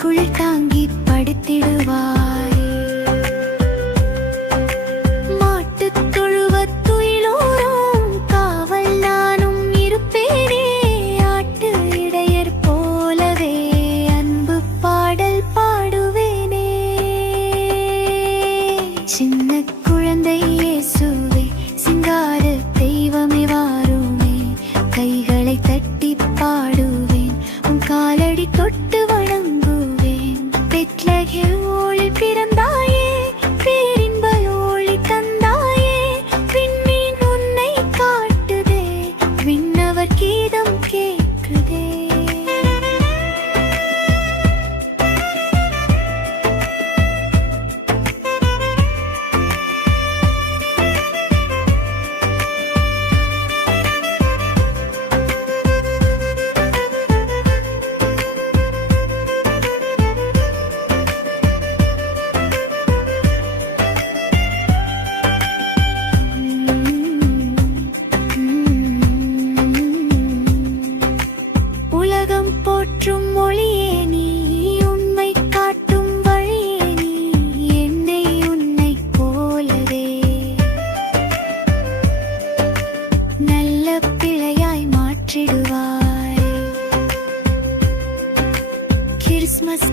தோளுக்குள் தாங்கி படுத்திடுவாய். மாட்டுத் தொழுவத்துயிலோரம் காவல் நானும் இருப்பேனே. ஆட்டு இடையர் போலவே அன்பு பாடல் பாடுவேனே. சின்ன குழந்தை இயேசுவே, சிங்கார தெய்வமே வாருமே. கைகளை தட்டி பாடுவேன், உன் காலடி தொட்டு வணங்குவேன். பெத்லகேம் ஊரில் பிறந்தாயே, பேரின்ப ஒளி தந்தாயே. விண்மீன் உன்னை காட்டுதே, விண்ணவர் கீதம் கேட்குதே. உலகம் போற்றும் மொழியே நீ, உண்மை காட்டும் வழியே நீ. என்னை உன்னை போலவே நல்ல பிள்ளையாய் மாற்றிடுவாய். கிறிஸ்மஸ்